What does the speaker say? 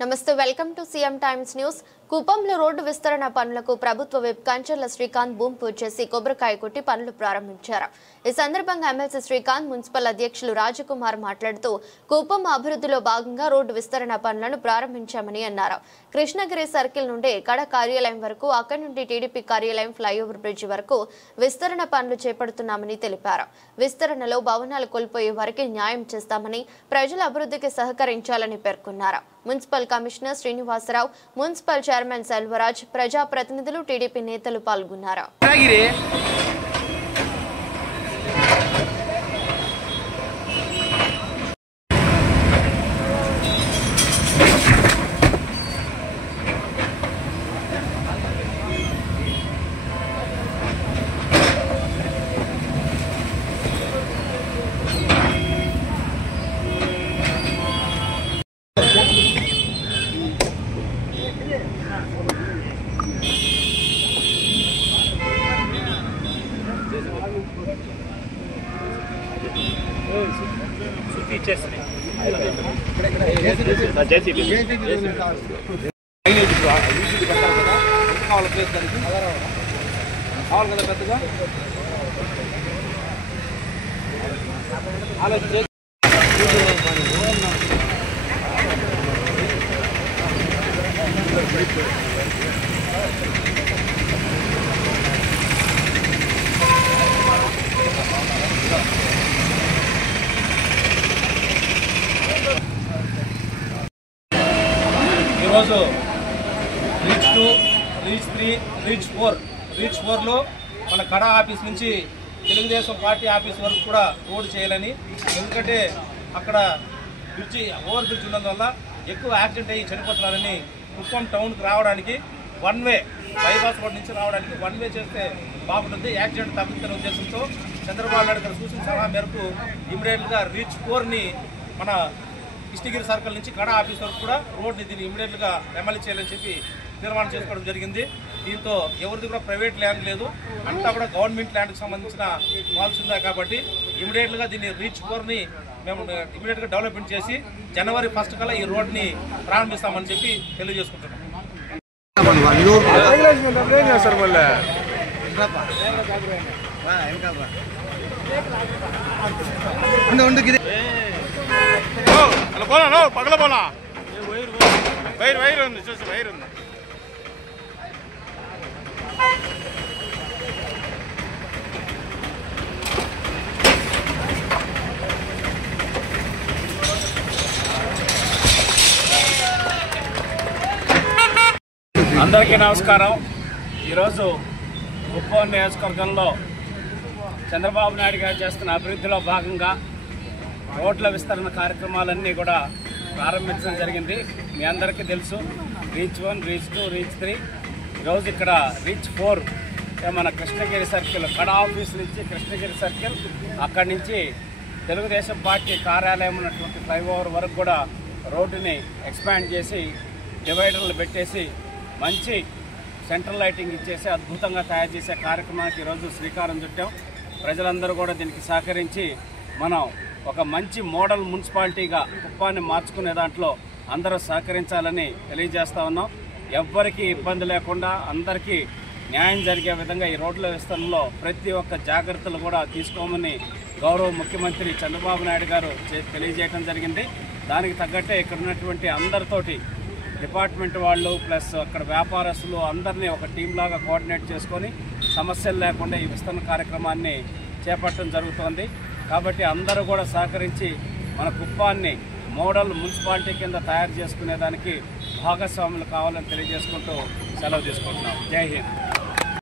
నమస్తే welcome to CM times news. కుప్పంలో road విస్తరణ పనులకు ప్రభుత్వ విప్ కంచర్ల శ్రీకాంత్ భూమి పూజ చేసి కొబ్బరికాయ కొట్టి పనులు ప్రారంభించారు. ఈ సందర్భంగా ఎమ్మెల్సీ శ్రీకాంత్, మున్సిపల్ అధ్యక్షులు రాజకుమార్ మాట్లాడుతూ కుప్పం అభివృద్ధిలో భాగంగా రోడ్డు విస్తరణ పనులను ప్రారంభించామని అన్నారు. కృష్ణగిరి సర్కిల్ నుండి కడ కార్యాలయం వరకు, అక్కడి నుండి టీడీపీ కార్యాలయం ఫ్లైఓవర్ బ్రిడ్జి వరకు విస్తరణ పనులు చేపడుతున్నామని తెలిపారు. విస్తరణలో భవనాలు కోల్పోయే వారికి న్యాయం చేస్తామని, ప్రజల అభివృద్ధికి సహకరించాలని పేర్కొన్నారు. Municipal commissioner Srinivasarao, municipal chairman Selvaraj, ప్రజాప్రతినిధులు, టీడీపీ నేతలు పాల్గొన్నారు. ఈరోజు రీచ్ 2, రీచ్ 3, రీచ్ 4లో మన కడ ఆఫీస్ నుంచి తెలుగుదేశం పార్టీ ఆఫీస్ వరకు కూడా రోడ్ చేయాలని. ఎందుకంటే అక్కడ ఓవర్ బ్రిడ్జ్ ఉన్నందువల్ల ఎక్కువ యాక్సిడెంట్ అయ్యి చనిపోతున్నారని కుప్పం టౌన్కి రావడానికి వన్ వే, బైపాస్ రోడ్ నుంచి రావడానికి వన్ వే చేస్తే బాగుంటుంది, యాక్సిడెంట్ తగ్గుతున్న ఉద్దేశంతో చంద్రబాబు నాయుడు గారు సూచన సలహా మేరకు ఇమీడియట్గా రీచ్ 4ని మన కృష్ణగిరి సర్కిల్ నుంచి కడ ఆఫీస్ వరకు కూడా రోడ్ని దీన్ని ఇమీడియట్గా అమలు చేయాలని చెప్పి తీర్మానం చేసుకోవడం జరిగింది. దీంతో ఎవరిది కూడా ప్రైవేట్ ల్యాండ్ లేదు, అంతా కూడా గవర్నమెంట్ ల్యాండ్కి సంబంధించిన పాలసీ ఉంది. కాబట్టి ఇమీడియట్గా దీన్ని రీచ్ 4ని మేము ఇమీడియట్గా డెవలప్మెంట్ చేసి జనవరి 1 కల్లా ఈ రోడ్ని ప్రారంభిస్తామని చెప్పి తెలియజేసుకుంటున్నాం. పగల పోలా వైర్ ఉంది, చూసి వైర్ ఉంది. అందరికీ నమస్కారం. ఈరోజు కుప్పం నియోజకవర్గంలో చంద్రబాబు నాయుడు గారు చేస్తున్న అభివృద్ధిలో భాగంగా రోడ్ల విస్తరణ కార్యక్రమాలన్నీ కూడా ప్రారంభించడం జరిగింది. మీ అందరికీ తెలుసు, రీచ్ 1, రీచ్ 2, రీచ్ 3. ఈరోజు ఇక్కడ రీచ్ 4 మన కృష్ణగిరి సర్కిల్, కడ ఆఫీస్ నుంచి కృష్ణగిరి సర్కిల్, అక్కడి నుంచి తెలుగుదేశం పార్టీ కార్యాలయం ఉన్నటువంటి ఫ్లైఓవర్ వరకు కూడా రోడ్డుని ఎక్స్పాండ్ చేసి డివైడర్లు పెట్టేసి మంచి సెంట్రల్ లైటింగ్ ఇచ్చేసి అద్భుతంగా తయారు చేసే కార్యక్రమానికి ఈరోజు శ్రీకారం చుట్టాం. ప్రజలందరూ కూడా దీనికి సహకరించి మనం ఒక మంచి మోడల్ మున్సిపాలిటీగా కుప్పాన్ని మార్చుకునే దాంట్లో అందరూ సహకరించాలని తెలియజేస్తా ఉన్నాం. ఎవ్వరికీ ఇబ్బంది లేకుండా అందరికీ న్యాయం జరిగే విధంగా ఈ రోడ్ల విస్తరణలో ప్రతి ఒక్క జాగ్రత్తలు కూడా తీసుకోమని గౌరవ ముఖ్యమంత్రి చంద్రబాబు నాయుడు గారు తెలియజేయడం జరిగింది. దానికి తగ్గట్టే ఇక్కడ ఉన్నటువంటి అందరితోటి డిపార్ట్మెంట్ వాళ్ళు ప్లస్ అక్కడ వ్యాపారస్తులు అందరినీ ఒక టీంలాగా కోఆర్డినేట్ చేసుకొని సమస్యలు లేకుండా ఈ విస్తరణ కార్యక్రమాన్ని చేపట్టడం జరుగుతోంది. కాబట్టి అందరూ కూడా సహకరించి మన కుప్పాన్ని మోడల్ మున్సిపాలిటీ కింద తయారు చేసుకునేదానికి భాగస్వాములు కావాలని తెలియజేసుకుంటూ సెలవు తీసుకుంటున్నాం. జై హింద్.